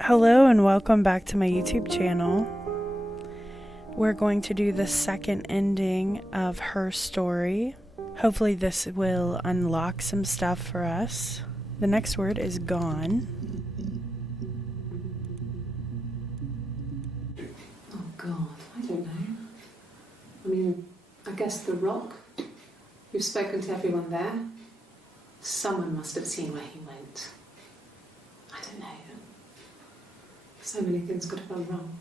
Hello and welcome back to my YouTube channel. We're going to do the second ending of her story. Hopefully this will unlock some stuff for us. The next word is gone. Oh God, I don't know. I mean, I guess the Rock. You've spoken to everyone there. Someone must have seen where he went. I don't know. So many things could have gone wrong.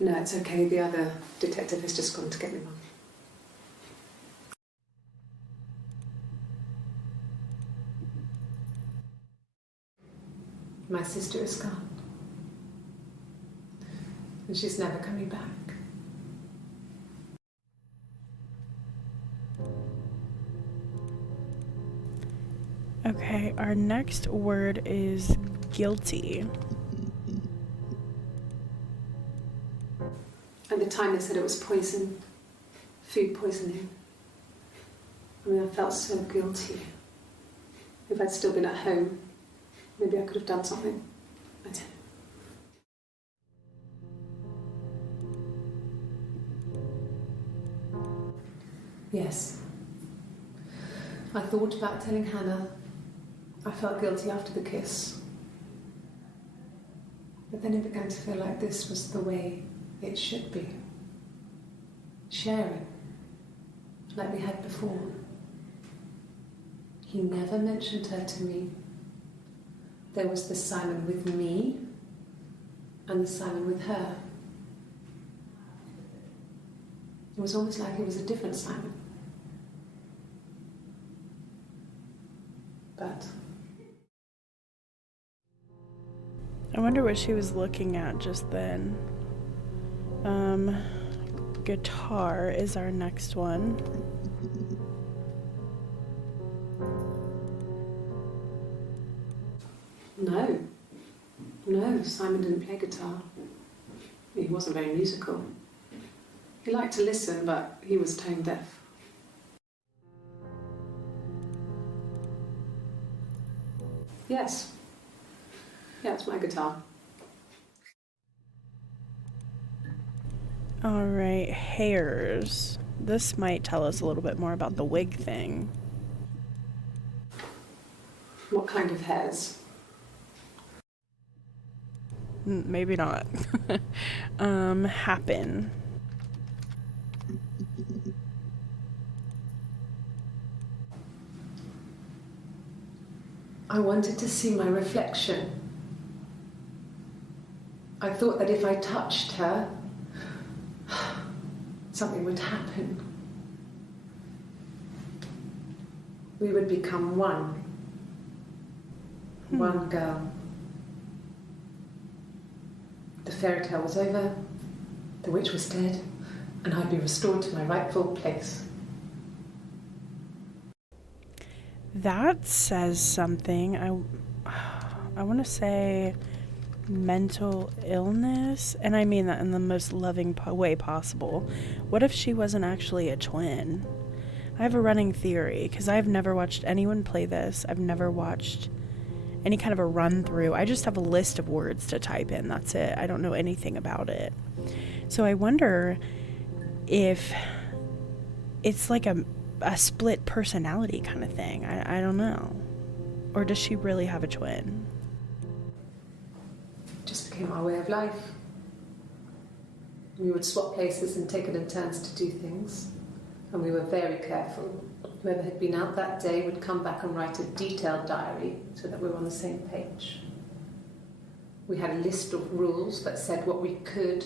No, it's okay. The other detective has just gone to get me one. My sister is gone. And she's never coming back. Okay, our next word is guilty. At the time they said it was poison, food poisoning. I mean, I felt so guilty. If I'd still been at home, maybe I could have done something. I don't know. Yes. I thought about telling Hannah. I felt guilty after the kiss. But then it began to feel like this was the way it should be. Sharing, like we had before. He never mentioned her to me. There was the Simon with me and the Simon with her. It was almost like it was a different Simon. But I wonder what she was looking at just then. Guitar is our next one. No, Simon didn't play guitar. He wasn't very musical. He liked to listen, but he was tone deaf. Yes. Yeah, it's my guitar. Alright, hairs. This might tell us a little bit more about the wig thing. What kind of hairs? Maybe not. Happen. I wanted to see my reflection. I thought that if I touched her, something would happen. We would become one. One girl. The fairy tale was over, the witch was dead, and I'd be restored to my rightful place. That says something. I want to say mental illness, and I mean that in the most loving way possible. What if she wasn't actually a twin? I have a running theory, because I've never watched anyone play this. I've never watched any kind of a run through. I just have a list of words to type in. That's it. I don't know anything about it. So I wonder if it's like a split personality kind of thing. I don't know. Or does she really have a twin? It just became our way of life. We would swap places and take it in turns to do things. And we were very careful. Whoever had been out that day would come back and write a detailed diary so that we were on the same page. We had a list of rules that said what we could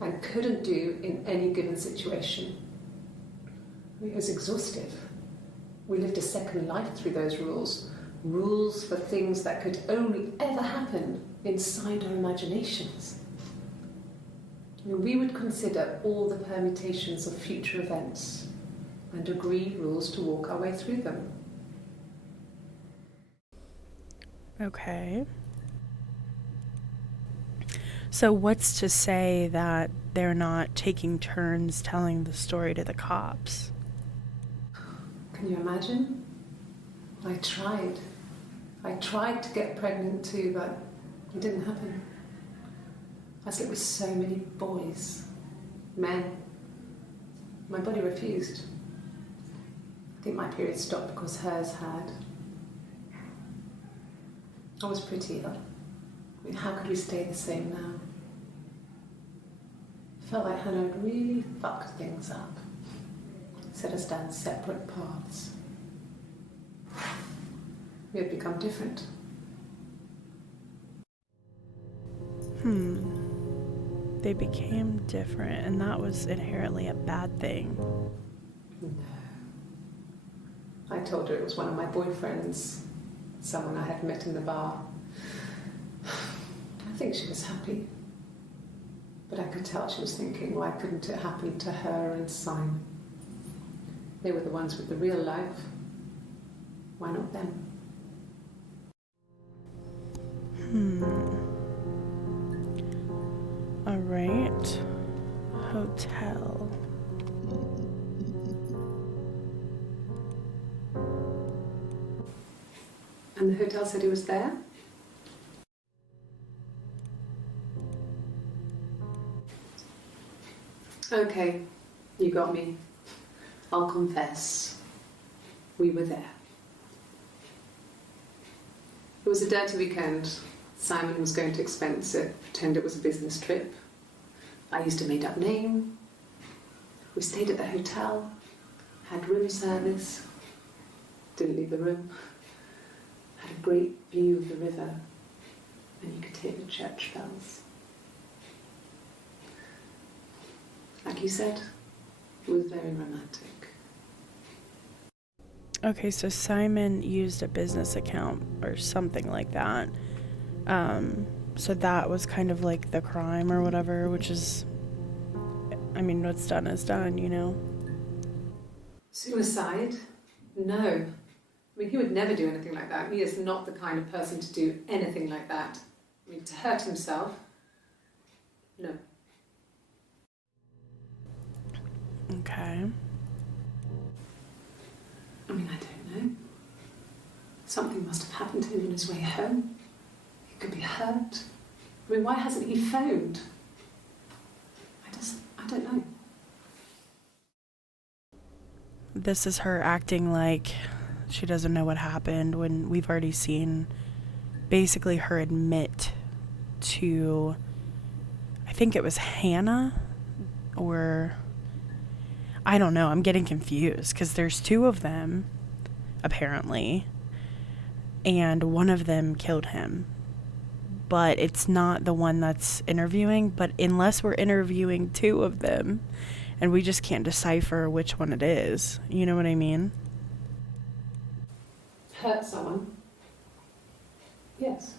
and couldn't do in any given situation. It was exhaustive. We lived a second life through those rules. Rules for things that could only ever happen inside our imaginations. We would consider all the permutations of future events and agree rules to walk our way through them. Okay. So what's to say that they're not taking turns telling the story to the cops? Can you imagine? I tried. I tried to get pregnant too, but it didn't happen. I slept with so many boys, men. My body refused. I think my period stopped because hers had. I was pretty ill. I mean, how could we stay the same now? I felt like Hannah had really fucked things up. Set us down separate paths. We had become different. They became different, and that was inherently a bad thing. No. I told her it was one of my boyfriends, someone I had met in the bar. I think she was happy. But I could tell she was thinking, why couldn't it happen to her and Simon? They were the ones with the real life. Why not them? All right. Hotel. And the hotel said he was there? Okay, you got me. I'll confess. We were there. It was a dirty weekend. Simon was going to expense it, pretend it was a business trip. I used a made-up name. We stayed at the hotel, had room service, didn't leave the room, had a great view of the river, and you could hear the church bells. Like you said, it was very romantic. Okay, so Simon used a business account or something like that. So that was kind of like the crime or whatever, which is, I mean, what's done is done, you know? Suicide? No. I mean, he would never do anything like that. He is not the kind of person to do anything like that. I mean, to hurt himself? No. Okay. I mean, I don't know. Something must have happened to him on his way home. He could be hurt. I mean, why hasn't he phoned? I don't know. This is her acting like she doesn't know what happened when we've already seen basically her admit to, I think it was Hannah, or I don't know, I'm getting confused because there's two of them apparently, and one of them killed him, but it's not the one that's interviewing. But unless we're interviewing two of them and we just can't decipher which one it is, you know what I mean? Hurt someone? Yes.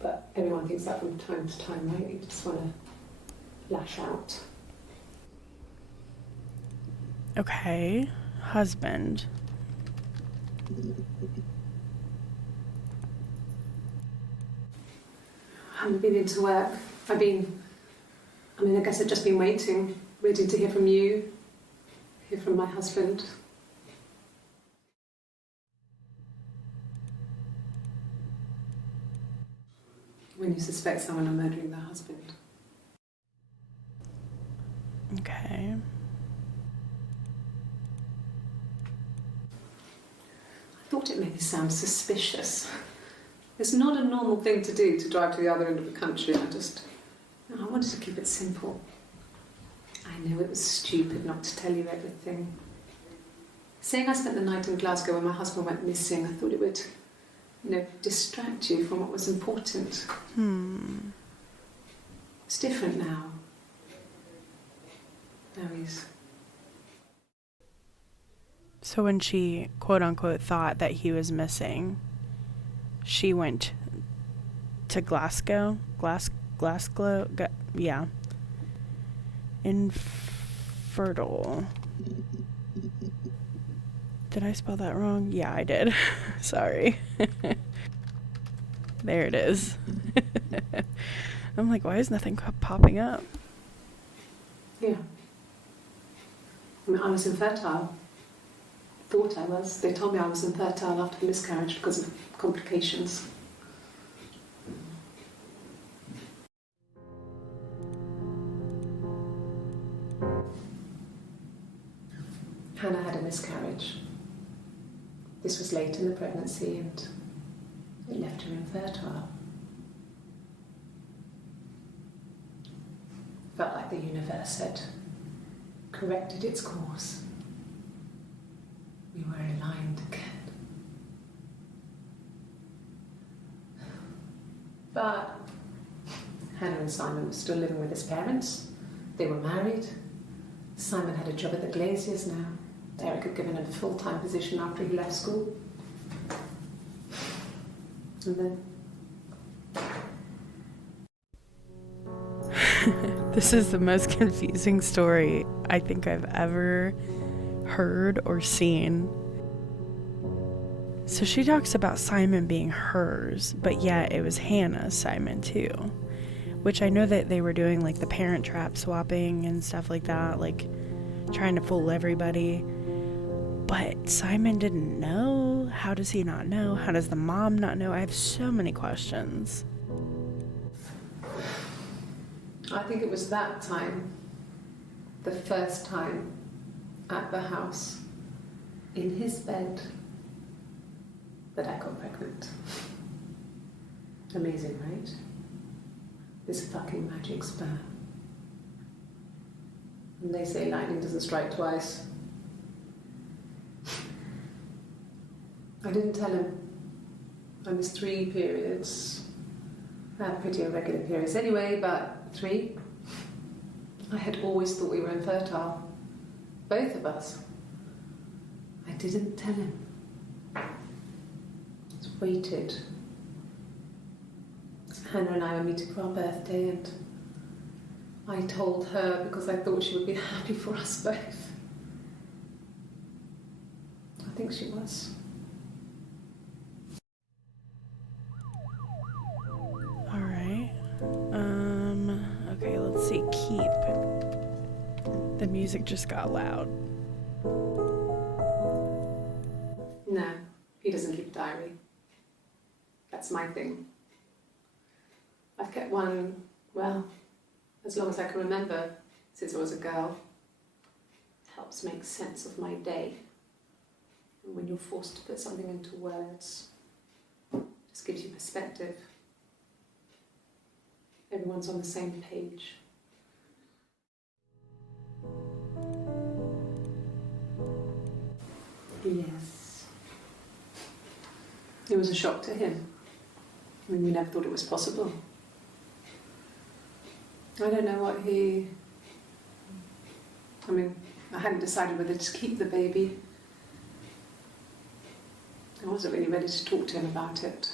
But everyone thinks that from time to time, right? You just want to lash out. Okay, husband. I haven't been into work. I guess I've just been waiting to hear from you, hear from my husband. When you suspect someone of murdering their husband. Okay. I thought it maybe sound suspicious. It's not a normal thing to do, to drive to the other end of the country. I wanted to keep it simple. I know it was stupid not to tell you everything. Saying I spent the night in Glasgow when my husband went missing, I thought it would, distract you from what was important. It's different now. Now he's... So when she, quote unquote, thought that he was missing, she went to Glasgow? Yeah. Infertile. Did I spell that wrong? Yeah, I did. Sorry. There it is. I'm like, why is nothing popping up? Yeah. I was infertile. thought I was. They told me I was infertile after the miscarriage because of complications. Hannah had a miscarriage. This was late in the pregnancy and it left her infertile. Felt like the universe had corrected its course. We were aligned again. But Hannah and Simon were still living with his parents. They were married. Simon had a job at the Glaziers now. Eric had given him a full-time position after he left school. And then... This is the most confusing story I think I've ever heard or seen. So she talks about Simon being hers, but yet it was Hannah's Simon too. Which I know that they were doing like the parent trap swapping and stuff like that, like trying to fool everybody. But Simon didn't know. How does he not know? How does the mom not know? I have so many questions. I think it was that time, the first time at the house, in his bed, that I got pregnant. Amazing, right? This fucking magic sperm. And they say lightning doesn't strike twice. I didn't tell him. I missed 3 periods. I had pretty irregular periods anyway, but 3. I had always thought we were infertile. Both of us. I didn't tell him. Just waited. Hannah and I were meeting for our birthday and I told her because I thought she would be happy for us both. I think she was. Alright. Okay, let's see. Keep. The music just got loud. No, he doesn't keep a diary. That's my thing. I've kept one, well, as long as I can remember, since I was a girl. It helps make sense of my day. And when you're forced to put something into words, it just gives you perspective. Everyone's on the same page. Yes. It was a shock to him. I mean, we never thought it was possible. I don't know what he... I mean, I hadn't decided whether to keep the baby. I wasn't really ready to talk to him about it.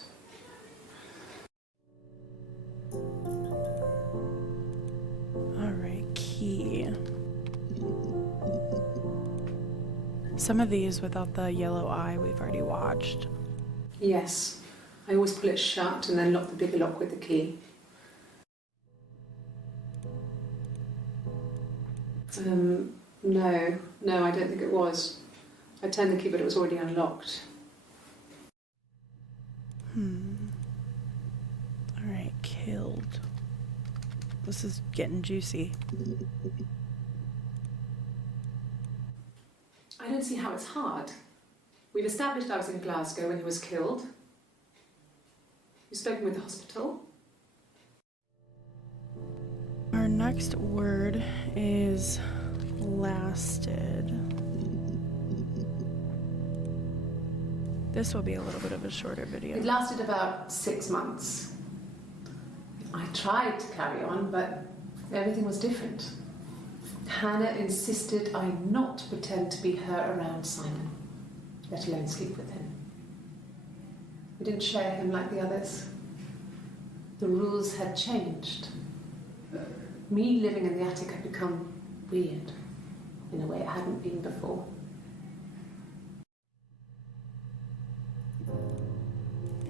Alright, key. Some of these without the yellow eye we've already watched. Yes. I always pull it shut and then lock the bigger lock with the key. No, I don't think it was. I turned the key, but it was already unlocked. Alright, killed. This is getting juicy. I don't see how it's hard. We've established I was in Glasgow when he was killed. You've spoken with the hospital. Our next word is lasted. This will be a little bit of a shorter video. It lasted about 6 months. I tried to carry on, but everything was different. Hannah insisted I not pretend to be her around Simon, let alone sleep with him. We didn't share him like the others. The rules had changed. Me living in the attic had become weird, in a way it hadn't been before.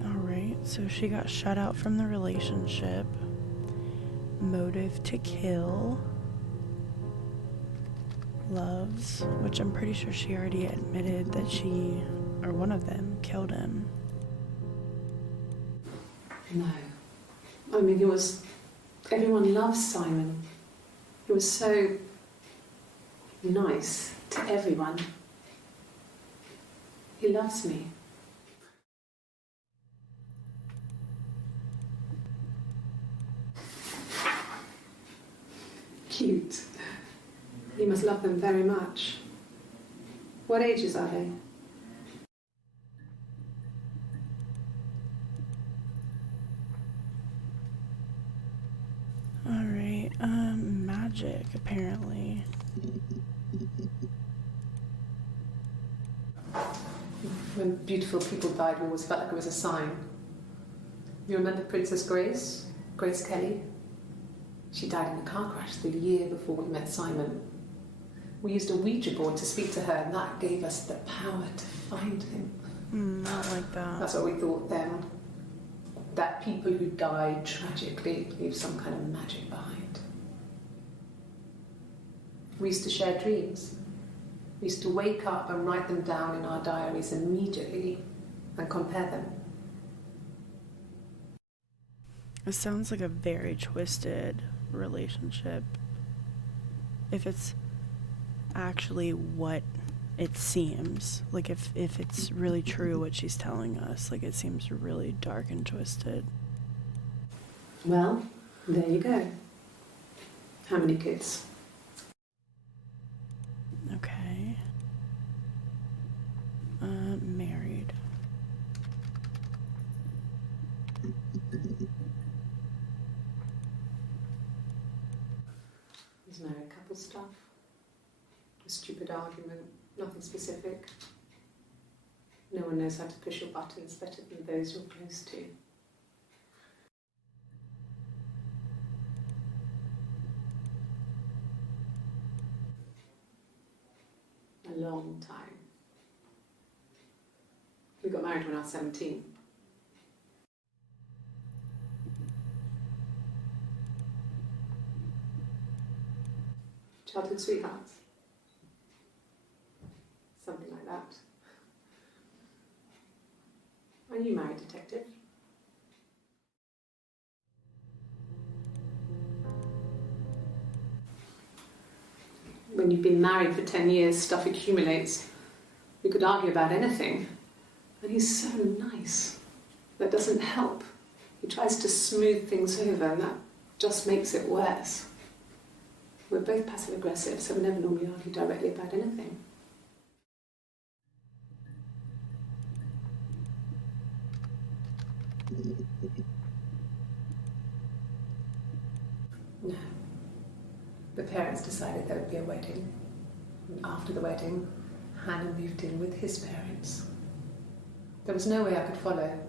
Alright, so she got shut out from the relationship. Motive to kill. loves, which I'm pretty sure she already admitted that she, or one of them, killed him. No. I mean, everyone loves Simon. He was so nice to everyone. He loves me. Cute. You must love them very much. What ages are they? Alright, magic, apparently. When beautiful people died, we always felt like it was a sign. You remember Princess Grace? Grace Kelly? She died in a car crash the year before we met Simon. We used a Ouija board to speak to her, and that gave us the power to find him. Not like that. That's what we thought then. That people who died tragically leave some kind of magic behind. We used to share dreams. We used to wake up and write them down in our diaries immediately and compare them. It sounds like a very twisted relationship. If it's actually what it seems, like if it's really true what she's telling us, like it seems really dark and twisted. Well, there you go. How many kids? Okay. Married. Is married couple stuff? A stupid argument, nothing specific. No one knows how to push your buttons better than those you're close to. A long time. We got married when I was 17. Childhood sweethearts. Something like that. Are you married, detective? When you've been married for 10 years, stuff accumulates. You could argue about anything. And he's so nice. That doesn't help. He tries to smooth things over, and that just makes it worse. We're both passive-aggressive, so we never normally argue directly about anything. No. The parents decided there would be a wedding. And after the wedding, Hannah moved in with his parents. There was no way I could follow,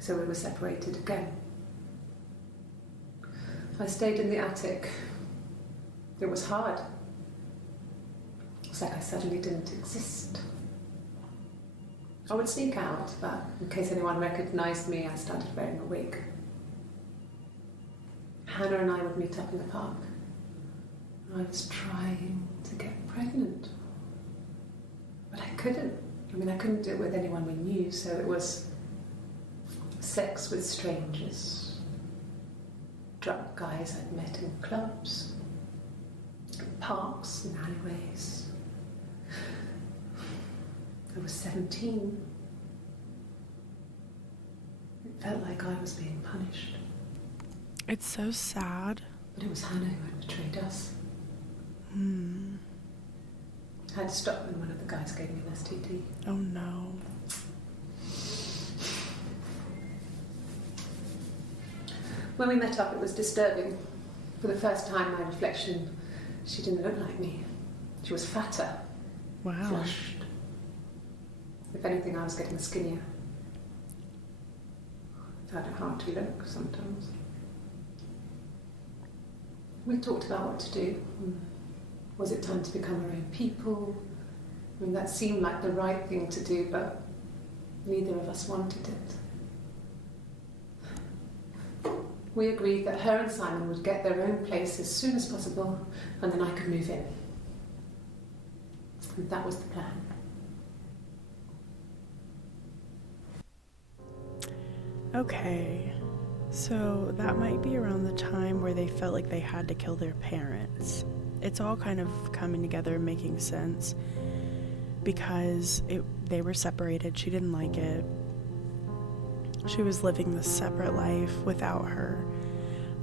so we were separated again. I stayed in the attic. It was hard. It was like I suddenly didn't exist. I would sneak out, but in case anyone recognised me, I started wearing a wig. Hannah and I would meet up in the park. I was trying to get pregnant, but I couldn't. I mean, I couldn't do it with anyone we knew, so it was sex with strangers, drunk guys I'd met in clubs, in parks and alleyways. I was 17. It felt like I was being punished. It's so sad. But it was Hannah who had betrayed us. I had to stop when one of the guys gave me an STD. Oh no. When we met up, it was disturbing. For the first time, my reflection, she didn't look like me. She was fatter, Wow. flushed. If anything, I was getting skinnier. I found it hard to look sometimes. We talked about what to do. Was it time to become our own people? I mean, that seemed like the right thing to do, but neither of us wanted it. We agreed that her and Simon would get their own place as soon as possible, and then I could move in. And that was the plan. Okay, so that might be around the time where they felt like they had to kill their parents. It's all kind of coming together and making sense because they were separated. She didn't like it. She was living this separate life without her.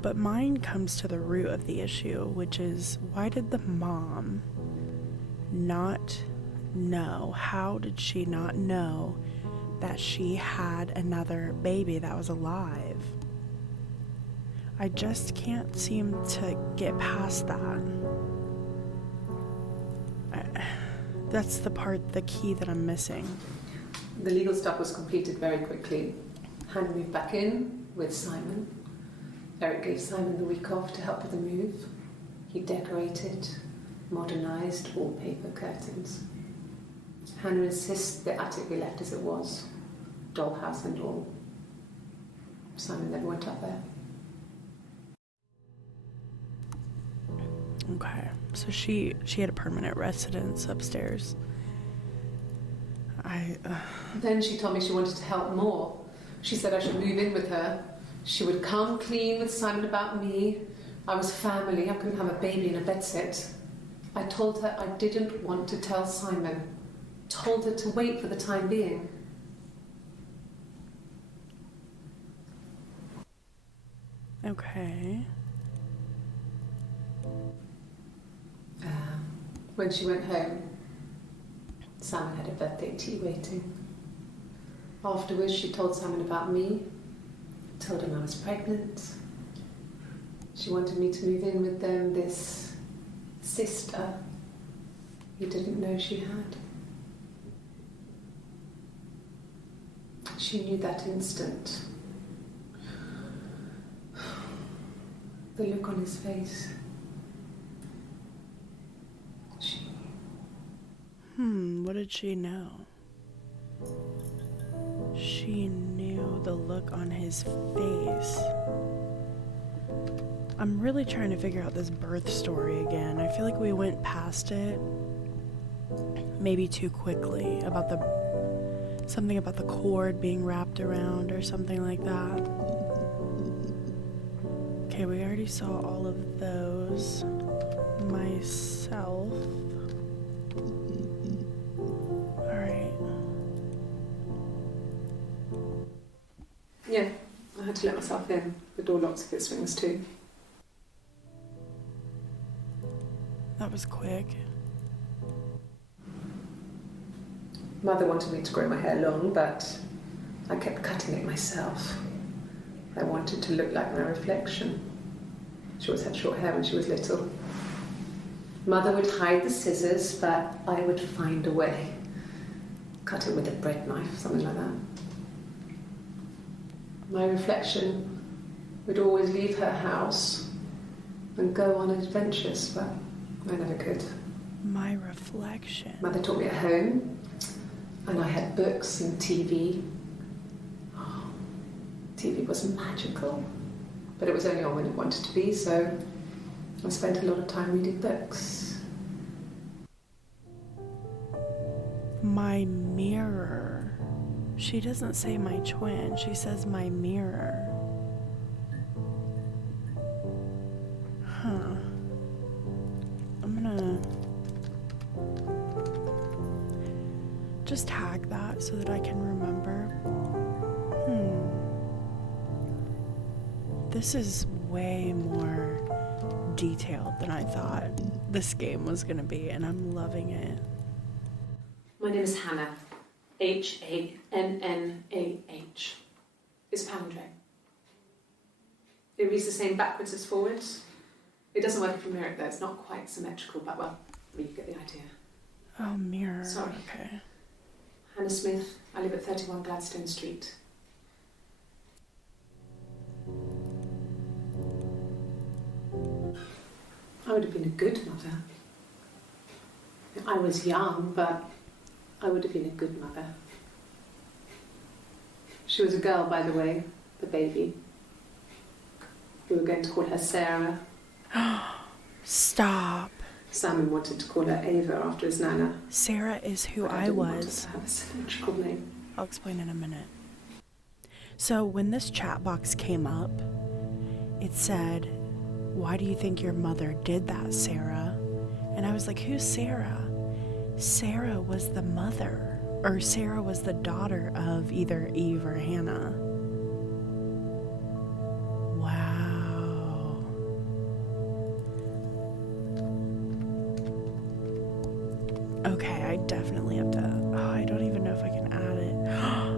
But mine comes to the root of the issue, which is, why did the mom not know? How did she not know that she had another baby that was alive? I just can't seem to get past that. That's the key that I'm missing. The legal stuff was completed very quickly. Hannah moved back in with Simon. Eric gave Simon the week off to help with the move. He decorated, modernised wallpaper, curtains. Hannah insists the attic be left as it was, dollhouse and all. Simon never went up there. Okay, so she had a permanent residence upstairs. Then she told me she wanted to help more. She said I should move in with her. She would come clean with Simon about me. I was family. I couldn't have a baby in a bedsit. I told her I didn't want to tell Simon. Told her to wait for the time being. Okay. When she went home, Simon had a birthday tea waiting. Afterwards, she told Simon about me, told him I was pregnant. She wanted me to move in with them, this sister he didn't know she had. She knew that instant. The look on his face. What did she know? She knew the look on his face. I'm really trying to figure out this birth story again. I feel like we went past it maybe too quickly, about something about the cord being wrapped around or something like that. Okay, we already saw all of those. Myself. Yeah, I had to let myself in. The door locks if it swings too. That was quick. Mother wanted me to grow my hair long, but I kept cutting it myself. I wanted to look like my reflection. She always had short hair when she was little. Mother would hide the scissors, but I would find a way. Cut it with a bread knife, something like that. My reflection would always leave her house and go on adventures, but I never could. My reflection. Mother taught me at home, and I had books and TV. Oh, TV was magical, but it was only on when it wanted to be, so I spent a lot of time reading books. My mirror. She doesn't say my twin, she says my mirror. Huh. I'm gonna just tag that so that I can remember. This is way more detailed than I thought this game was gonna be, and I'm loving it. My name is Hannah. Hannah. It's a palindrome. It reads the same backwards as forwards. It doesn't work from Eric though, it's not quite symmetrical, but well, you get the idea. Oh, mirror. Sorry. Okay. Hannah Smith, I live at 31 Gladstone Street. I would have been a good mother. I was young, but I would have been a good mother. She was a girl, by the way, the baby. We were going to call her Sarah. Stop. Simon wanted to call her Ava after his nana. Sarah is who But I didn't want her was. to have a symmetrical name. I'll explain in a minute. So when this chat box came up, it said, "Why do you think your mother did that, Sarah?" And I was like, who's Sarah? Sarah was the mother, or Sarah was the daughter of either Eve or Hannah. Wow. Okay, I definitely have to, oh, I don't even know if I can add it.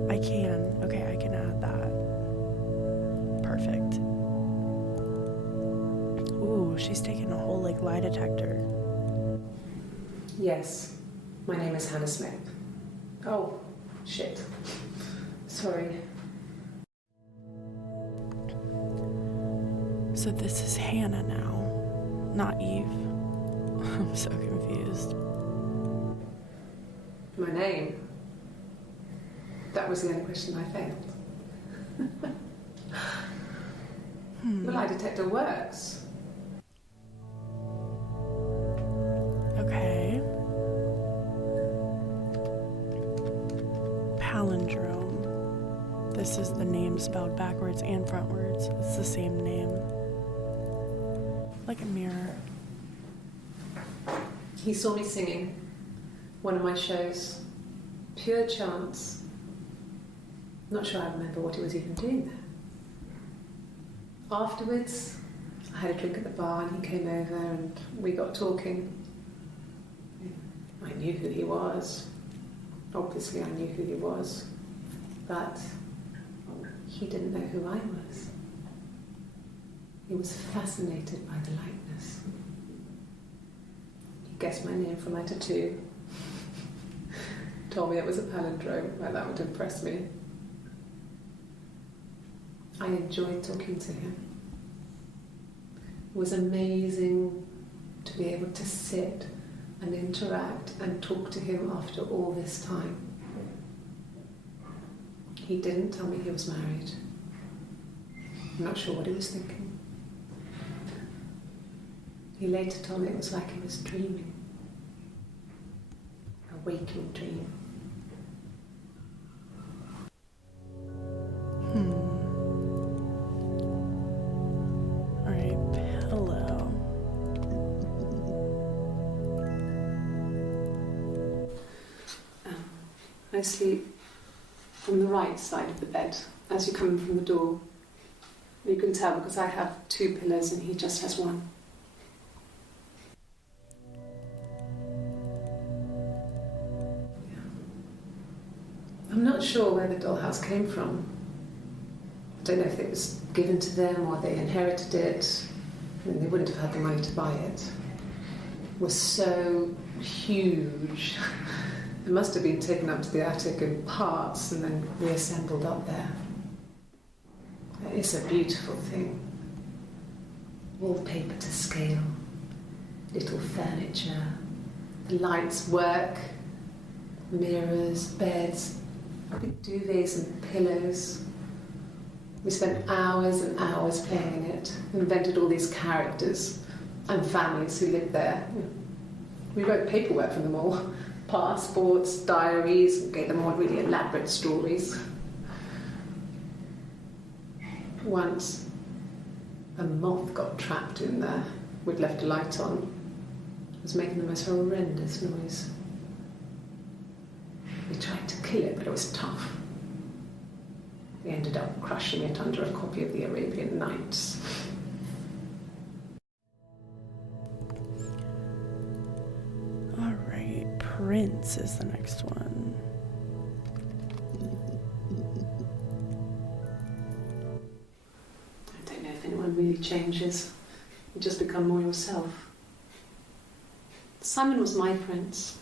I can. Okay, I can add that. Perfect. Ooh, she's taking a whole lie detector. Yes, my name is Hannah Smith. Oh, shit. Sorry. So this is Hannah now, not Eve. I'm so confused. My name? That was the only question I failed. The lie detector works. Okay. Palindrome. This is the name spelled backwards and frontwards. It's the same name. Like a mirror. He saw me singing one of my shows. Pure chance. Not sure I remember what he was even doing there. Afterwards, I had a drink at the bar and he came over and we got talking. I knew who he was. Obviously I knew who he was. But he didn't know who I was. He was fascinated by the likeness. He guessed my name from letter 2. Told me it was a palindrome, well, that would impress me. I enjoyed talking to him. It was amazing to be able to sit and interact and talk to him after all this time. He didn't tell me he was married. I'm not sure what he was thinking. He later told me it was like he was dreaming. A waking dream. Alright, pillow. I sleep on the right side of the bed as you come in from the door. You can tell because I have 2 pillows and he just has 1. I'm not sure where the dollhouse came from. I don't know if it was given to them or they inherited it. I mean, they wouldn't have had the money to buy it. It was so huge. It must have been taken up to the attic in parts and then reassembled up there. It's a beautiful thing. Wallpaper to scale, little furniture, the lights work, mirrors, beds, big duvets and pillows. We spent hours and hours playing in it, invented all these characters and families who lived there. We wrote paperwork for them all, passports, diaries, gave them all really elaborate stories. Once, a moth got trapped in there. We'd left a light on. It was making the most horrendous noise. We tried to kill it, but it was tough. We ended up crushing it under a copy of the Arabian Nights. Alright, Prince is the next one. I don't know if anyone really changes. You just become more yourself. Simon was my prince,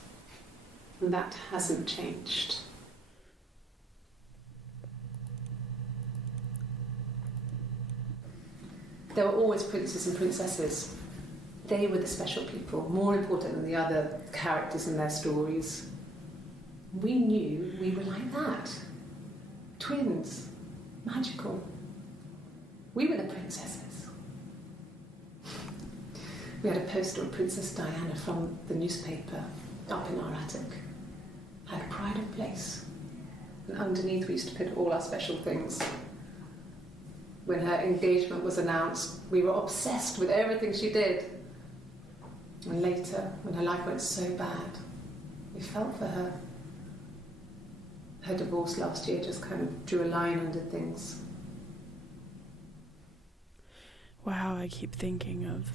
and that hasn't changed. There were always princes and princesses. They were the special people, more important than the other characters in their stories. We knew we were like that. Twins. Magical. We were the princesses. We had a poster of Princess Diana from the newspaper up in our attic. Had a pride of place. And underneath we used to put all our special things. When her engagement was announced, we were obsessed with everything she did. And later, when her life went so bad, we felt for her. Her divorce last year just kind of drew a line under things. Wow, I keep thinking of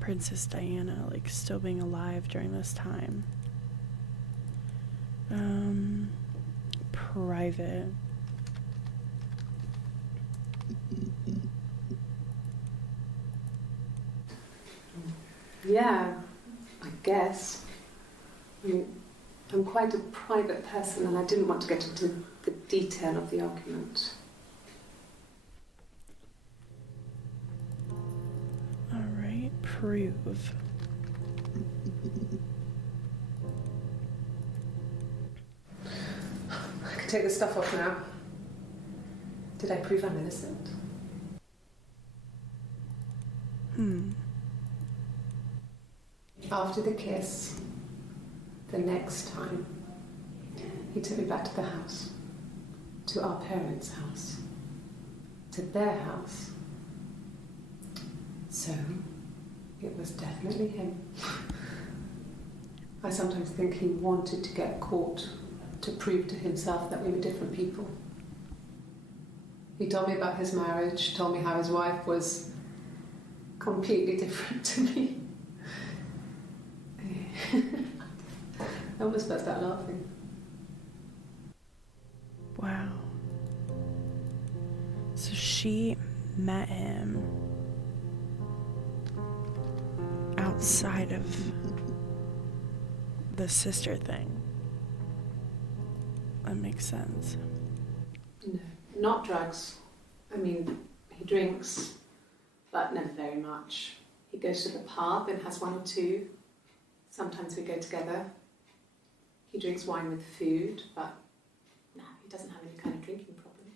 Princess Diana, like, still being alive during this time. Private. Yeah, I guess. I mean, I'm quite a private person and I didn't want to get into the detail of the argument. All right, prove. I can take this stuff off now. Did I prove I'm innocent? After the kiss, the next time, he took me back to the house, to our parents' house, to their house. So, it was definitely him. I sometimes think he wanted to get caught to prove to himself that we were different people. He told me about his marriage, told me how his wife was completely different to me. I almost burst out laughing. Wow. So she met him outside of the sister thing. That makes sense. No, not drugs. I mean, he drinks, but never very much. He goes to the pub and has one or two. Sometimes we go together. He drinks wine with food, but no, he doesn't have any kind of drinking problem.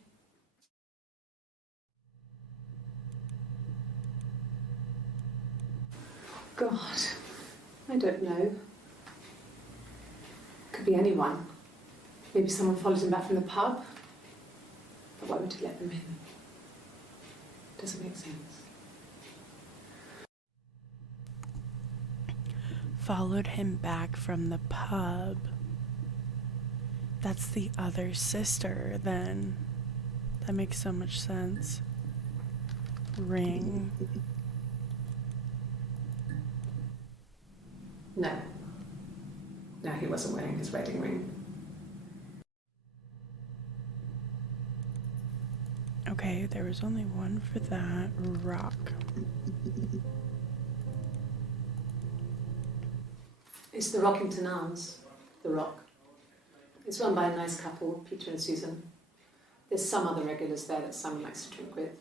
God, I don't know. Could be anyone. Maybe someone followed him back from the pub. But why would he let them in? Doesn't make sense. Followed him back from the pub. That's the other sister, then. That makes so much sense. Ring. No. No, he wasn't wearing his wedding ring. Okay, there was only one for that. Rock. It's the Rockington Arms, the Rock. It's run by a nice couple, Peter and Susan. There's some other regulars there that Simon likes to drink with,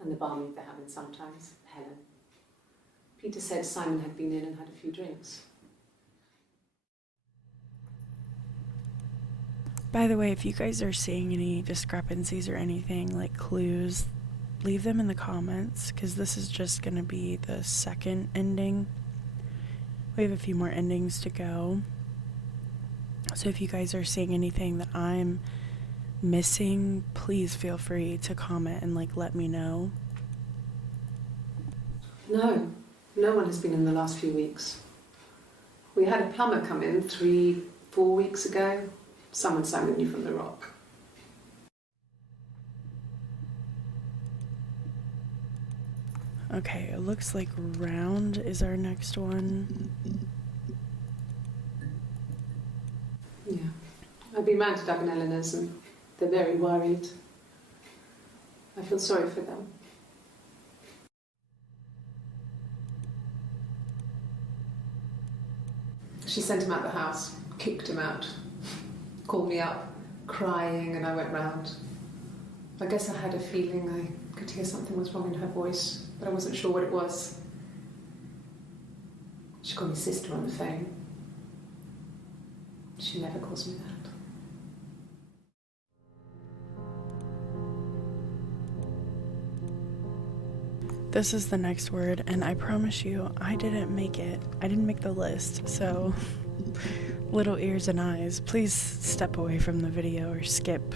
and the barmaid they have in sometimes, Helen. Peter said Simon had been in and had a few drinks. By the way, if you guys are seeing any discrepancies or anything, like clues, leave them in the comments, because this is just going to be the second ending. We have a few more endings to go. So if you guys are seeing anything that I'm missing, please feel free to comment and let me know. No, no one has been in the last few weeks. We had a plumber come in 3-4 weeks ago. Someone Simon knew from the Rock. Okay, it looks like Round is our next one. Yeah. I've been round to Doug and Eleanor's and they're very worried. I feel sorry for them. She sent him out the house, kicked him out, called me up, crying, and I went round. I guess I had a feeling I could hear something was wrong in her voice, but I wasn't sure what it was. She called me sister on the phone. She never calls me that. This is the next word, and I promise you, I didn't make it. I didn't make the list, so little ears and eyes, please step away from the video or skip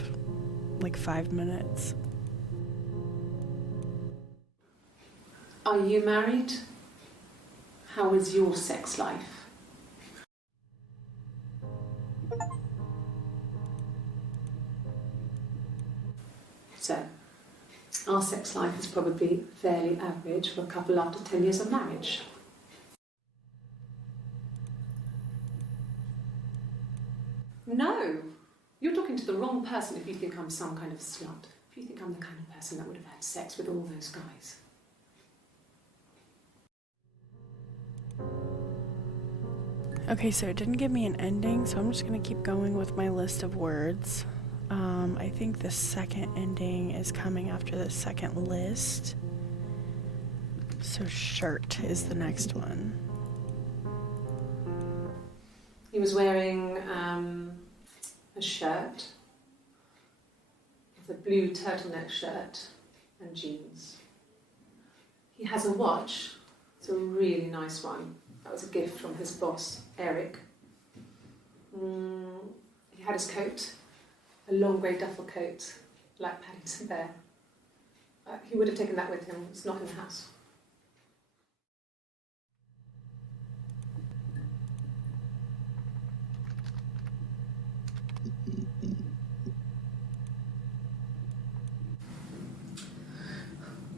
like 5 minutes. Are you married? How is your sex life? So, our sex life is probably fairly average for a couple after 10 years of marriage. No, you're talking to the wrong person if you think I'm some kind of slut. If you think I'm the kind of person that would have had sex with all those guys. Okay, so it didn't give me an ending, so I'm just gonna keep going with my list of words. I think the second ending is coming after the second list. So shirt is the next one. He was wearing a shirt, with a blue turtleneck shirt and jeans. He has a watch. It's a really nice one. That was a gift from his boss, Eric. He had his coat, a long grey duffel coat, like Paddington Bear. He would have taken that with him. It's not in the house.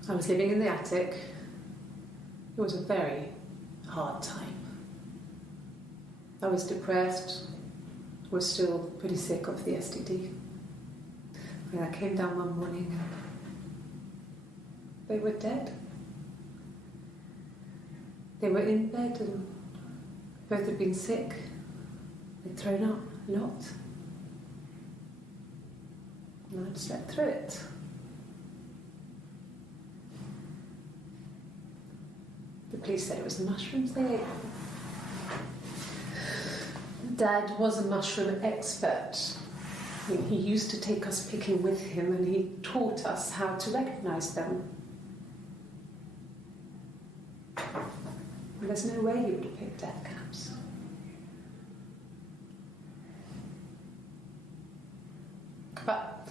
I was living in the attic. It was a very hard time. I was depressed, was still pretty sick of the STD. And I came down one morning and they were dead. They were in bed and both had been sick. They'd thrown up a lot. And I'd slept through it. The police said it was the mushrooms they ate. Dad was a mushroom expert. He used to take us picking with him and he taught us how to recognise them. And there's no way he would have picked death caps. But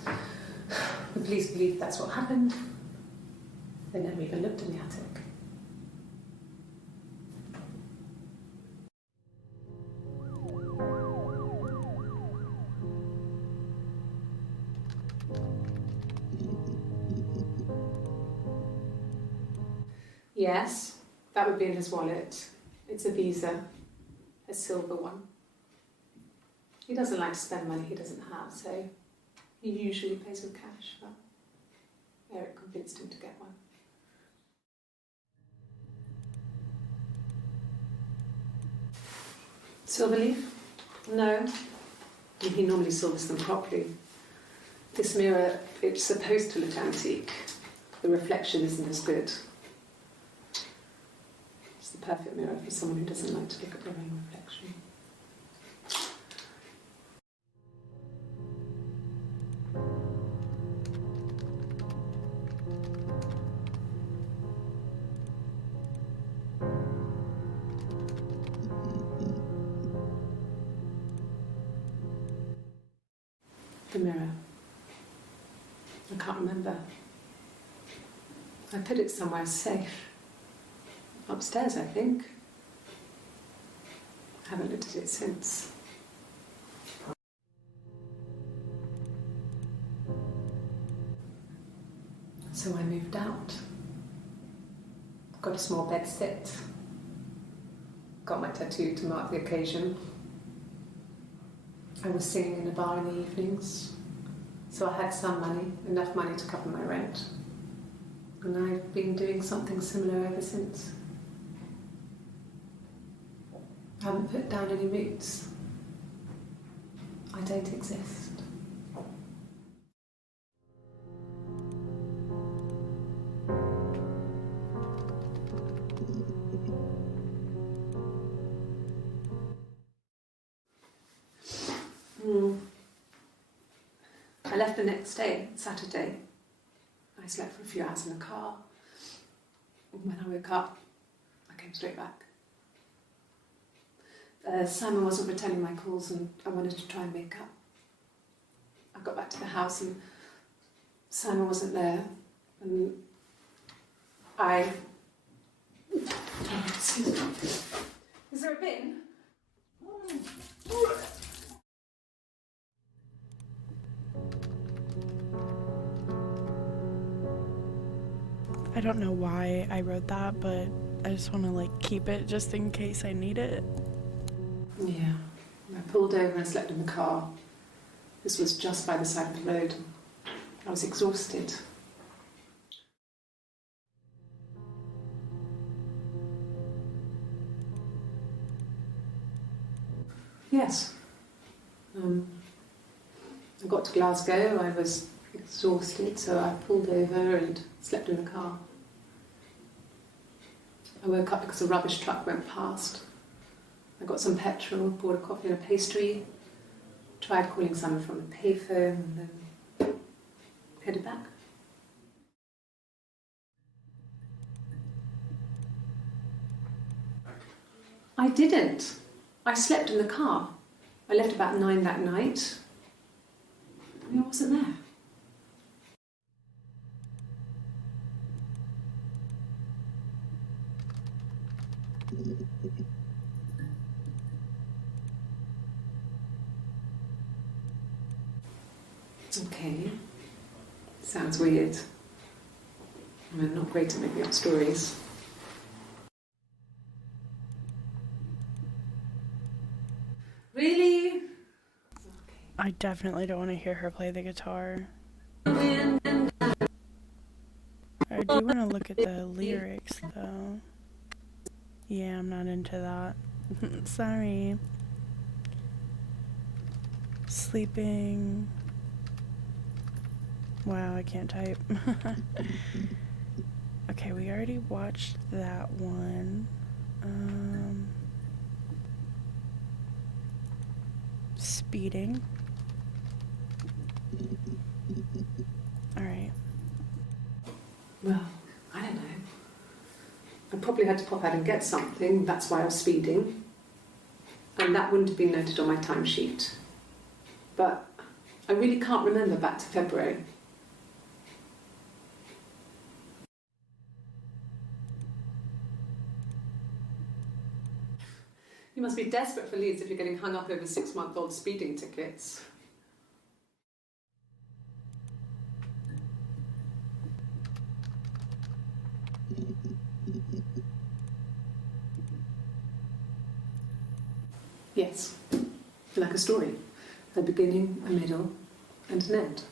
the police believe that's what happened. They never even looked in the attic. Yes, that would be in his wallet. It's a Visa, a silver one. He doesn't like to spend money he doesn't have, so he usually pays with cash, but Eric convinced him to get one. Silver leaf? No. He normally silvers them properly. This mirror, it's supposed to look antique. The reflection isn't as good. It's the perfect mirror for someone who doesn't like to look at their own reflection. The mirror. I can't remember. I put it somewhere safe. Upstairs, I think. I haven't looked at it since. So I moved out. Got a small bed sit. Got my tattoo to mark the occasion. I was singing in a bar in the evenings, so I had some money, enough money to cover my rent. And I've been doing something similar ever since. I haven't put down any roots. I don't exist. I left the next day, Saturday. I slept for a few hours in the car. When I woke up, I came straight back. Simon wasn't returning my calls and I wanted to try and make up. I got back to the house and Simon wasn't there and I... Excuse me. Is there a bin? I don't know why I wrote that, but I just want to like keep it just in case I need it. Yeah. I pulled over and slept in the car. This was just by the side of the road. I was exhausted. Yes. I got to Glasgow, I was exhausted, so I pulled over and slept in the car. I woke up because a rubbish truck went past. I got some petrol, bought a coffee and a pastry, tried calling someone from the payphone, and then headed back. I didn't. I slept in the car. I left about 9 that night. I wasn't there. Okay. Sounds weird. I'm not great at making up stories. Really? Okay. I definitely don't want to hear her play the guitar. I do want to look at the lyrics, though. Yeah, I'm not into that. Sorry. Sleeping. Wow, I can't type. Okay, we already watched that one. Speeding. Alright. Well, I don't know. I probably had to pop out and get something, that's why I was speeding. And that wouldn't have been noted on my timesheet. But I really can't remember back to February. You must be desperate for leads if you're getting hung up over 6-month-old speeding tickets. Yes, like a story. A beginning, a middle, and an end.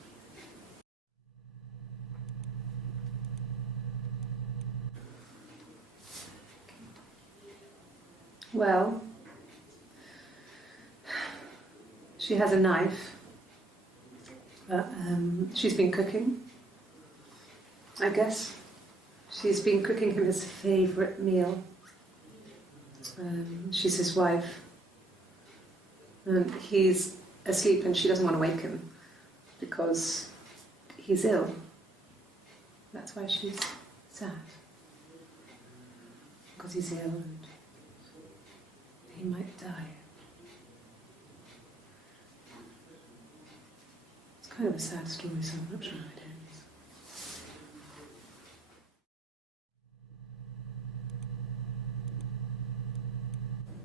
Well, she has a knife. She's been cooking, I guess. She's been cooking him his favourite meal. She's his wife. And he's asleep and she doesn't want to wake him because he's ill. That's why she's sad. Because he's ill and he might die. It's kind of a sad story, so I'm not sure how it ends.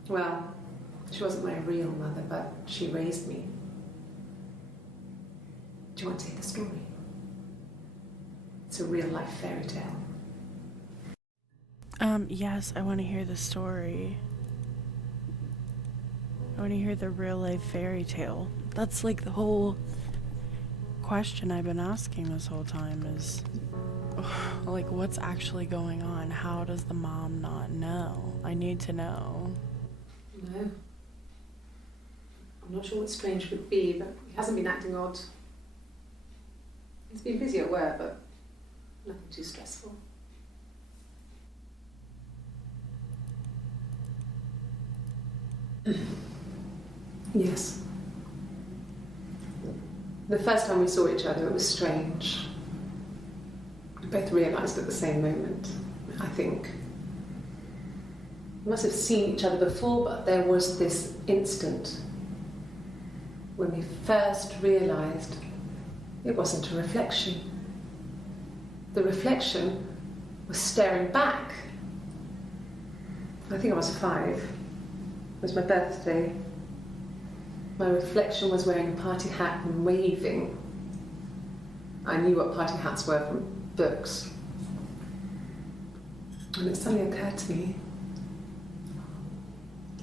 Well, she wasn't my real mother, but she raised me. Do you want to hear the story? It's a real-life fairy tale. Yes, I want to hear the story. I want to hear the real-life fairy tale. That's like the whole question I've been asking this whole time is, like, what's actually going on? How does the mom not know? I need to know. No. I'm not sure what strange would be, but he hasn't been acting odd. He's been busy at work, but nothing too stressful. Yes. The first time we saw each other, it was strange. We both realised at the same moment. I think. We must have seen each other before, but there was this instant when we first realised it wasn't a reflection. The reflection was staring back. I think I was 5. It was my birthday. My reflection was wearing a party hat and waving. I knew what party hats were from books. And it suddenly occurred to me,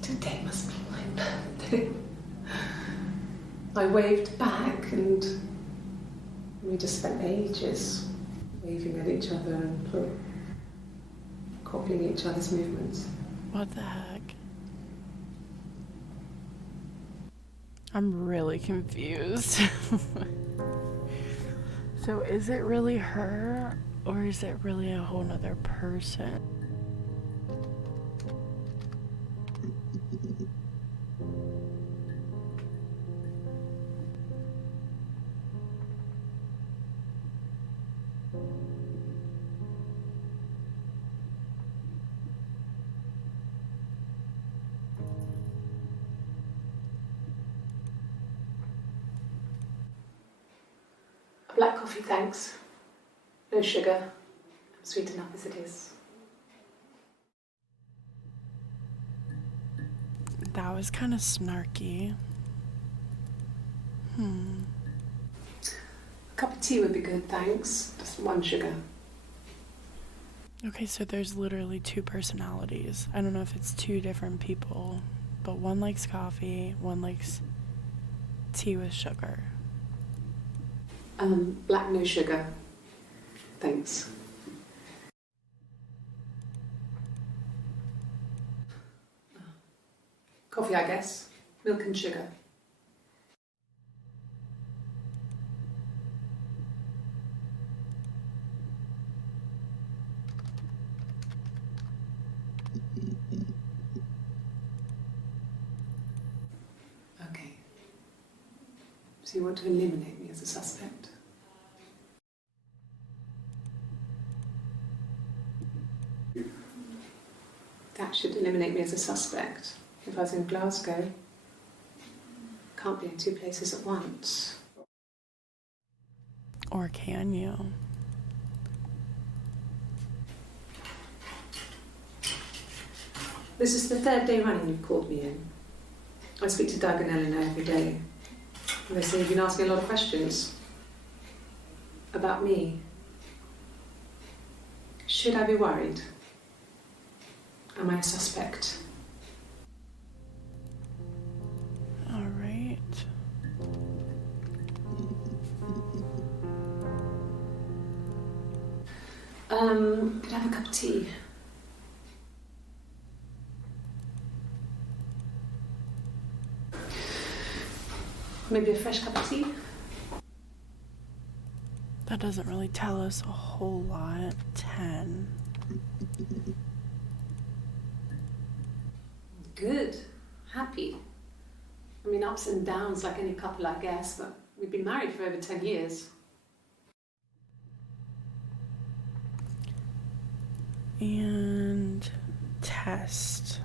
today must be my birthday. I waved back and we just spent ages waving at each other and copying each other's movements. What the heck? I'm really confused. So is it really her, or is it really a whole nother person? A black coffee, thanks. No sugar. I'm sweet enough as it is. That was kind of snarky. A cup of tea would be good, thanks. Just 1 sugar. Okay, so there's literally 2 personalities. I don't know if it's 2 different people, but one likes coffee, one likes tea with sugar. Black, no sugar. Thanks. Coffee, I guess. Milk and sugar. Okay. So you want to eliminate me as a suspect? That should eliminate me as a suspect. If I was in Glasgow, can't be in 2 places at once. Or can you? This is the 3rd day running you've called me in. I speak to Doug and Eleanor every day. And they say you've been asking a lot of questions. About me. Should I be worried? Am I a suspect? All right. Could I have a cup of tea? Maybe a fresh cup of tea? That doesn't really tell us a whole lot. 10. Good. Happy. I mean, ups and downs like any couple, I guess, but we've been married for over 10 years. And test.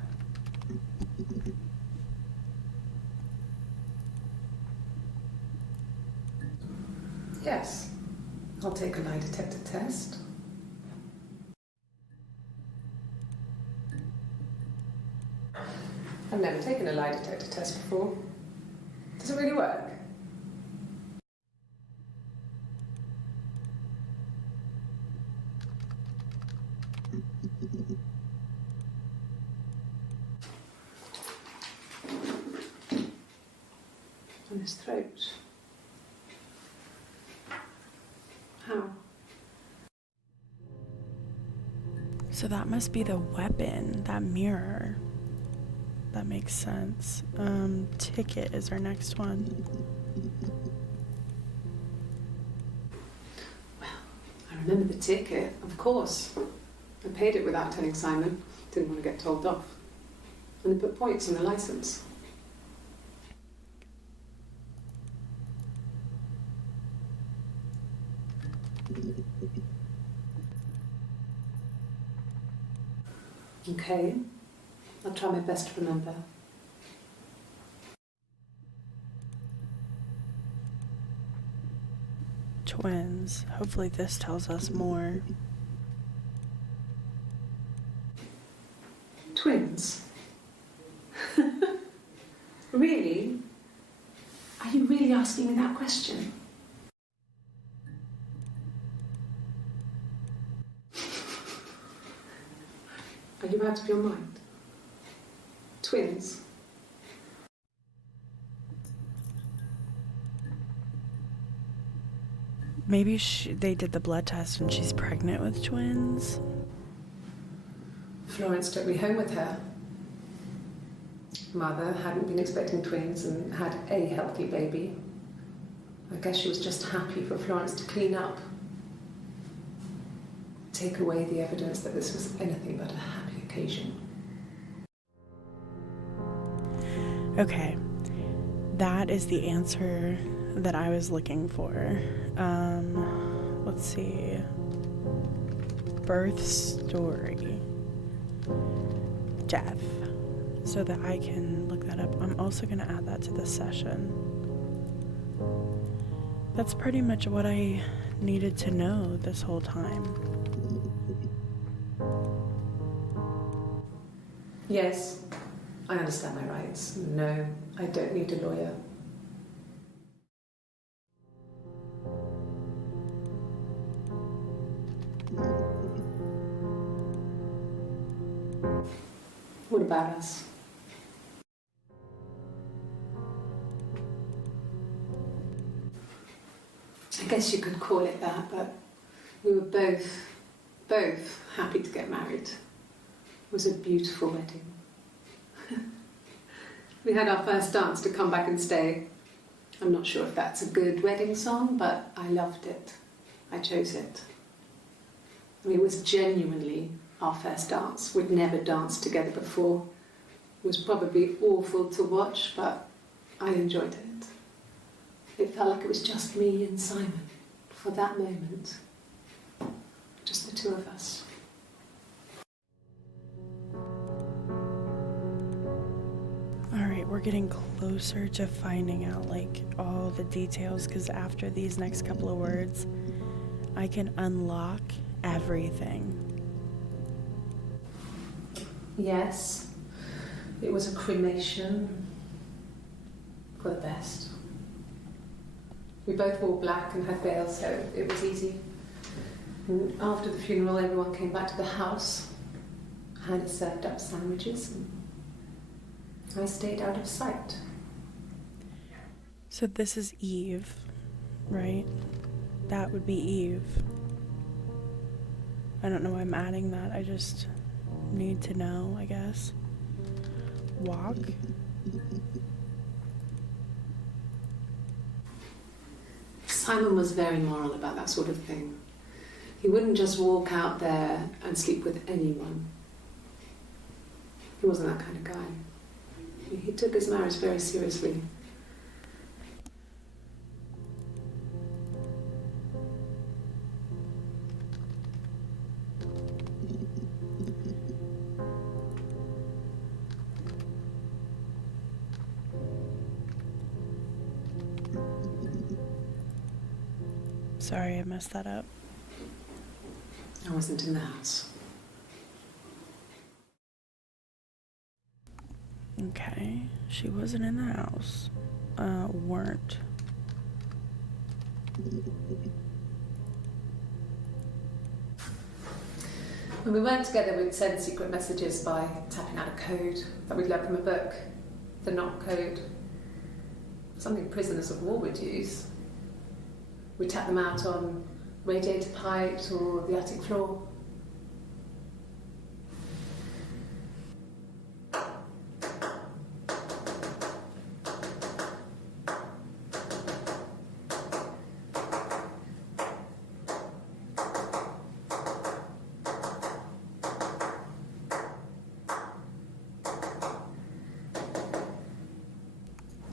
Yes, I'll take a lie detector test. I've never taken a lie detector test before. Does it really work? On his throat. How? So that must be the weapon, that mirror. That makes sense. Ticket is our next one. Well, I remember the ticket, of course. I paid it without telling Simon. Didn't want to get told off. And they put points on the licence. Okay, I'll try my best to remember. Twins. Hopefully this tells us more. Twins? Really? Are you really asking me that question? Are you out of your mind? Twins? Maybe they did the blood test and she's pregnant with twins? Florence took me home with her. Mother hadn't been expecting twins and had a healthy baby. I guess she was just happy for Florence to clean up. Take away the evidence that this was anything but a happy occasion. Okay. That is the answer that I was looking for. Let's see. Birth story. Death. So that I can look that up. I'm also going to add that to the session. That's pretty much what I needed to know this whole time. Yes, I understand my rights. No, I don't need a lawyer. What about us? I guess you could call it that, but we were both happy to get married. It was a beautiful wedding. We had our first dance to Come Back and Stay. I'm not sure if that's a good wedding song, but I loved it. I chose it. I mean, it was genuinely our first dance. We'd never danced together before. It was probably awful to watch, but I enjoyed it. It felt like it was just me and Simon for that moment. Just the two of us. Alright, we're getting closer to finding out like all the details, because after these next couple of words, I can unlock everything. Yes, it was a cremation for the best. We both wore black and had veils, so it was easy. And after the funeral, everyone came back to the house. Hannah served up sandwiches, and I stayed out of sight. So this is Eve, right? That would be Eve. I don't know why I'm adding that. I just need to know, I guess. Walk. Simon was very moral about that sort of thing. He wouldn't just walk out there and sleep with anyone. He wasn't that kind of guy. He took his marriage very seriously. Sorry, I messed that up. I wasn't in the house. Okay, she wasn't in the house. Weren't. When we weren't together, we'd send secret messages by tapping out a code that we'd learned from a book, the knock code. Something prisoners of war would use. We'd tap them out on radiator pipes or the attic floor.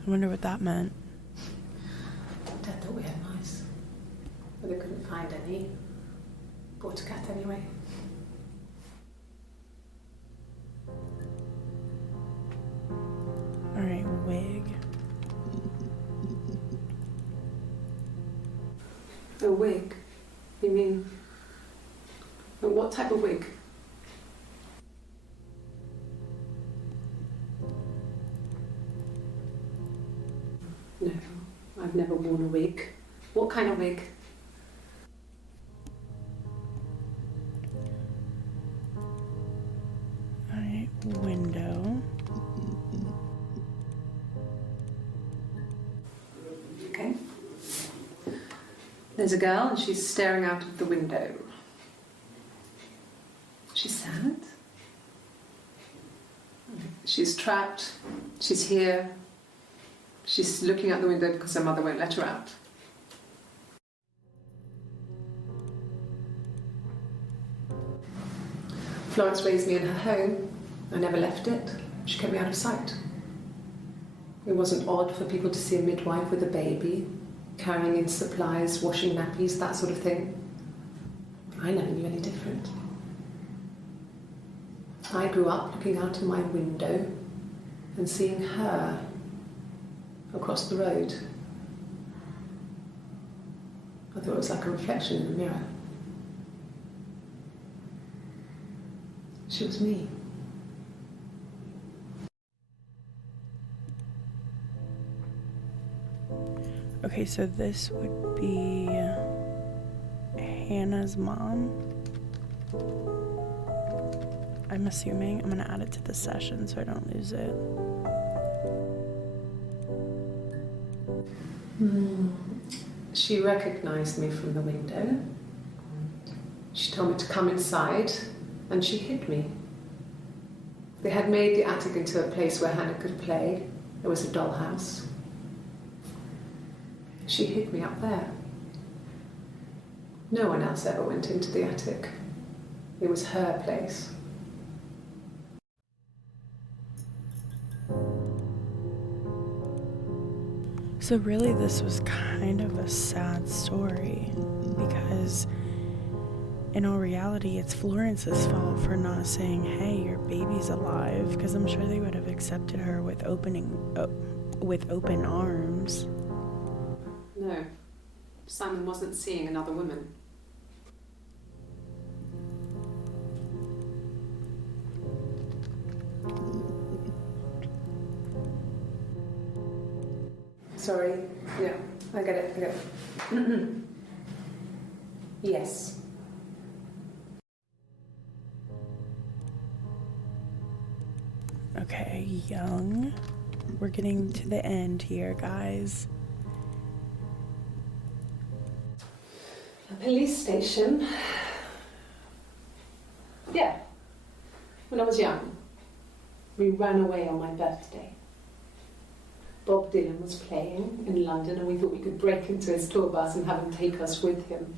I wonder what that meant. Dad thought we had mice, but they couldn't find any. Bought a cat anyway. A wig? You mean... What type of wig? No, I've never worn a wig. What kind of wig? Alright, window. Okay. There's a girl and she's staring out of the window. She's sad. She's trapped. She's here. She's looking out the window because her mother won't let her out. Florence raised me in her home. I never left it. She kept me out of sight. It wasn't odd for people to see a midwife with a baby, carrying in supplies, washing nappies, that sort of thing. I never knew any different. I grew up looking out of my window and seeing her across the road. I thought it was like a reflection in the mirror. She was me. Okay, so this would be Hannah's mom. I'm assuming. I'm gonna add it to the session so I don't lose it. She recognized me from the window. She told me to come inside and she hid me. They had made the attic into a place where Hannah could play. It was a dollhouse. She hid me up there. No one else ever went into the attic. It was her place. So really this was kind of a sad story because in all reality it's Florence's fault for not saying, hey, your baby's alive, because I'm sure they would have accepted her with open arms. No, Simon wasn't seeing another woman. Sorry. Yeah, I get it. Yes. Okay, young. We're getting to the end here, guys. A police station. Yeah. When I was young, we ran away on my birthday. Bob Dylan was playing in London and we thought we could break into his tour bus and have him take us with him.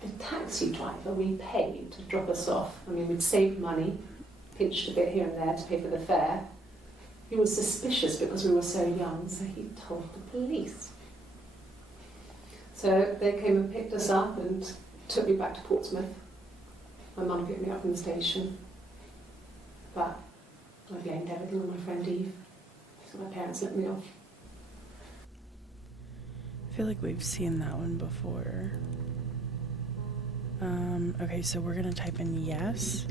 The taxi driver we paid to drop us off. I mean, we'd saved money, pinched a bit here and there to pay for the fare. He was suspicious because we were so young, so he told the police. So they came and picked us up and took me back to Portsmouth. My mum picked me up from the station. But I blamed everything on my friend Eve. So my parents let me off. I feel like we've seen that one before. Okay, so we're gonna type in yes.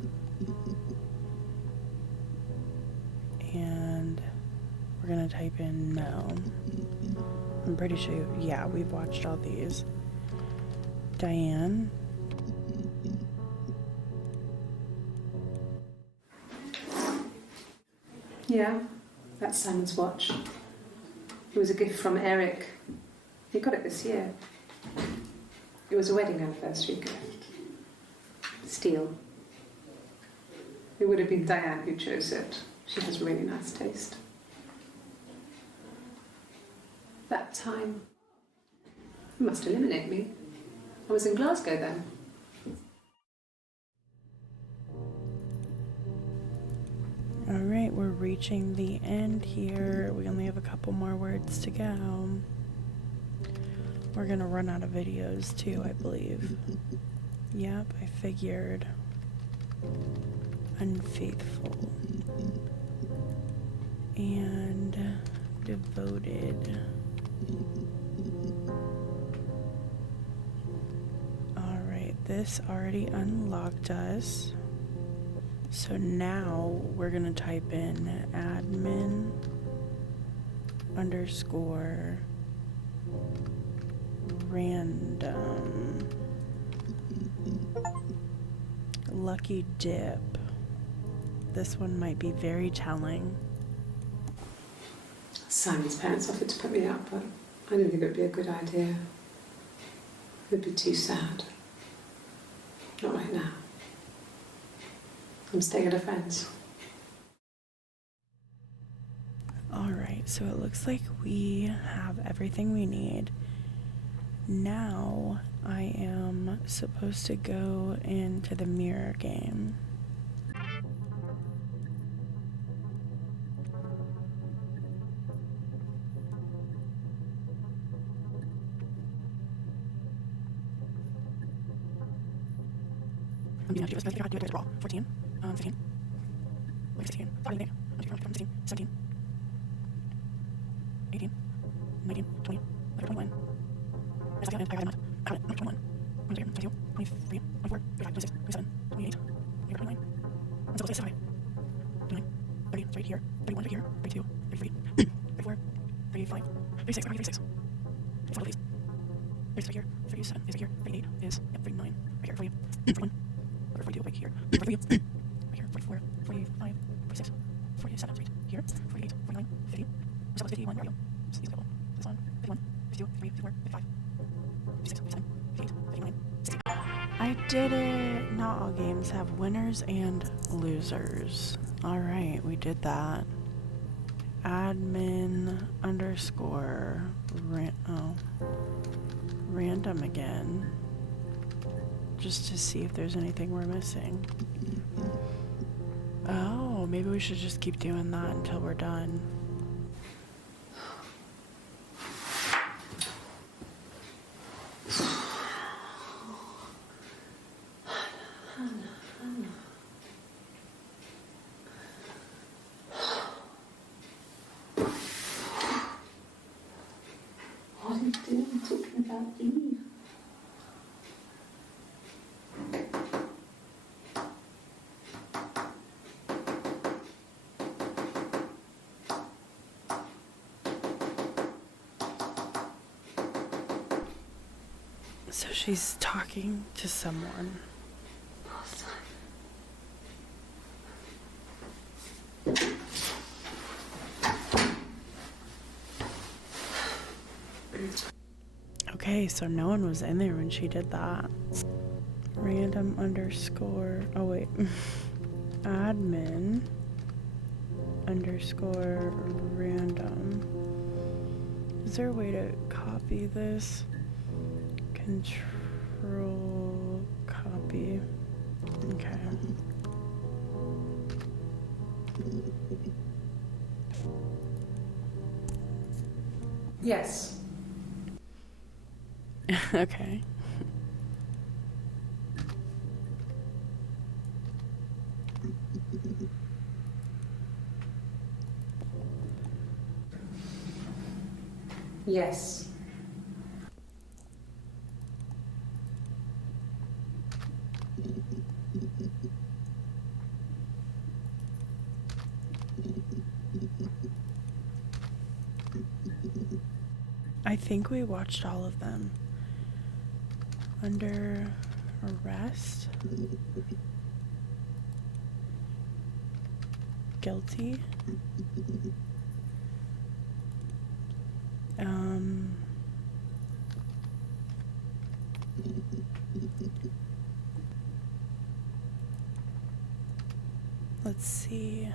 And we're gonna type in no. I'm pretty sure, yeah, we've watched all these. Diane. Yeah, that's Simon's watch. It was a gift from Eric. He got it this year. It was a wedding anniversary gift. Steel. It would have been Diane who chose it. She has really nice taste. That time, it must eliminate me. I was in Glasgow then. Alright, we're reaching the end here. We only have a couple more words to go. We're gonna run out of videos too, I believe. Yep, I figured. Unfaithful. And devoted. this already unlocked us. So now we're gonna type in admin underscore random lucky dip. This one might be very telling. Simon's parents offered to put me up, but I didn't think it would be a good idea. It would be too sad. Not right now. I'm staying at a friend's. Alright, so it looks like we have everything we need. Now I am supposed to go into the mirror game. You know, do this. I do it raw. 14, 15, 16, 17, 17, 18, 19, 20, 21. I got it. I got it. 21, 22, 23, 24, 25, 26, 27, 28, 29. I'm supposed to say 29, 30, it's right here. 31, right here. 32, 33, 34, 35, 36, 36. It's one of these. 36 right here. 37 is right here. 38 is, yep, 39 right here for you. 41. 42 right here, 43 right here, 44, 45, 46, 47 right here, 48, 49, 50, I'm supposed to 51, where are you? This one, 51, 52, 53, 54, 55, 56, 57, 58, 59, 60. I did it! Not all games have winners and losers. Alright, we did that. Admin underscore random again. Just to see if there's anything we're missing. Oh, maybe we should just keep doing that until we're done. What are you doing talking about Eve? So she's talking to someone. Okay, so no one was in there when she did that. Random underscore, oh wait, admin underscore random. Is there a way to copy this? Control copy. Okay. Yes. Okay. Yes. I think we watched all of them. Under arrest? Guilty? Let's see.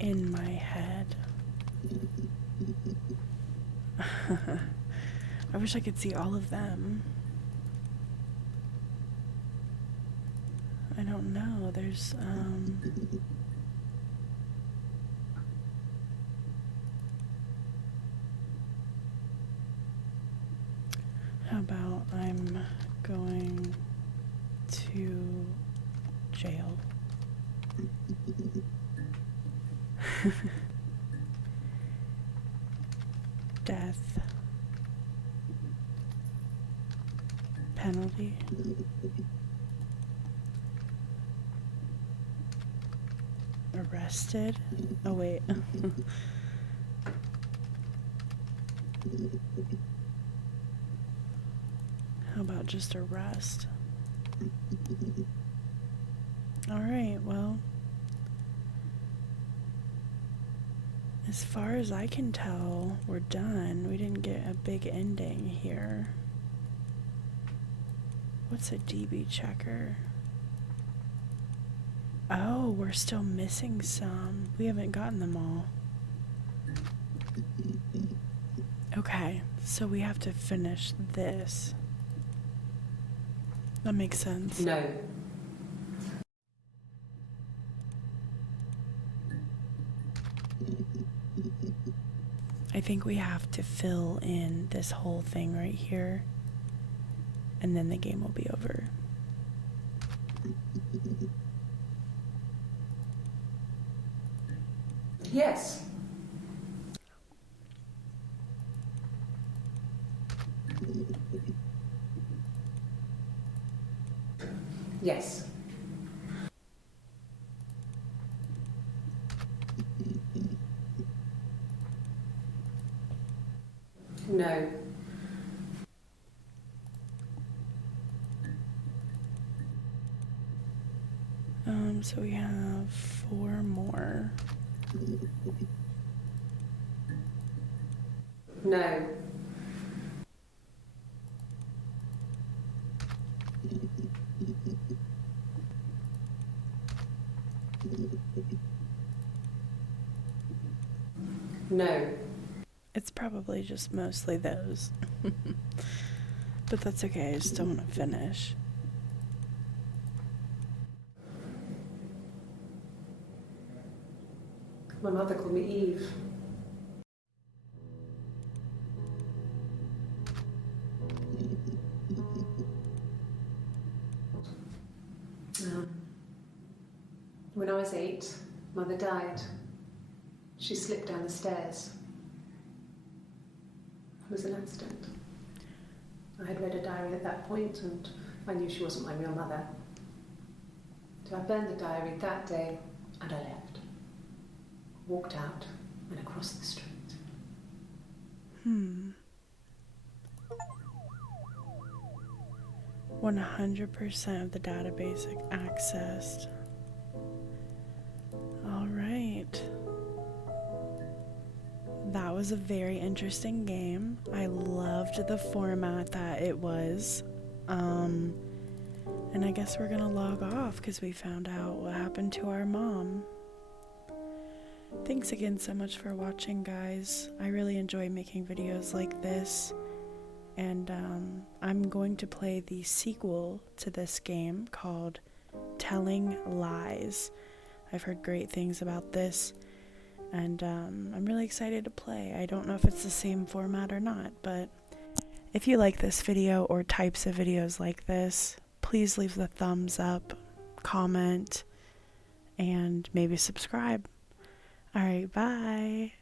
In my head. I wish I could see all of them. I don't know. There's how about I'm going to jail? Death penalty. Arrested? Oh, wait. How about just arrest? Alright, well. As far as I can tell, we're done. We didn't get a big ending here. What's a DB checker? Oh, we're still missing some. We haven't gotten them all. Okay, so we have to finish this. That makes sense. No. I think we have to fill in this whole thing right here, and then the game will be over. Yes. Yes. No. So we have 4 more. No. No. It's probably just mostly those. But that's okay, I still want to finish. My mother called me Eve. When I was 8, Mother died. She slipped down the stairs. It was an accident. I had read a diary at that point and I knew she wasn't my real mother. So I burned the diary that day and I left. Walked out and across the street. 100% of the database accessed. Alright. That was a very interesting game. I loved the format that it was. And I guess we're gonna log off because we found out what happened to our mom. Thanks again so much for watching, guys. I really enjoy making videos like this. And I'm going to play the sequel to this game called Telling Lies. I've heard great things about this, and I'm really excited to play. I don't know if it's the same format or not, but if you like this video or types of videos like this, please leave the thumbs up, comment, and maybe subscribe. Alright, bye!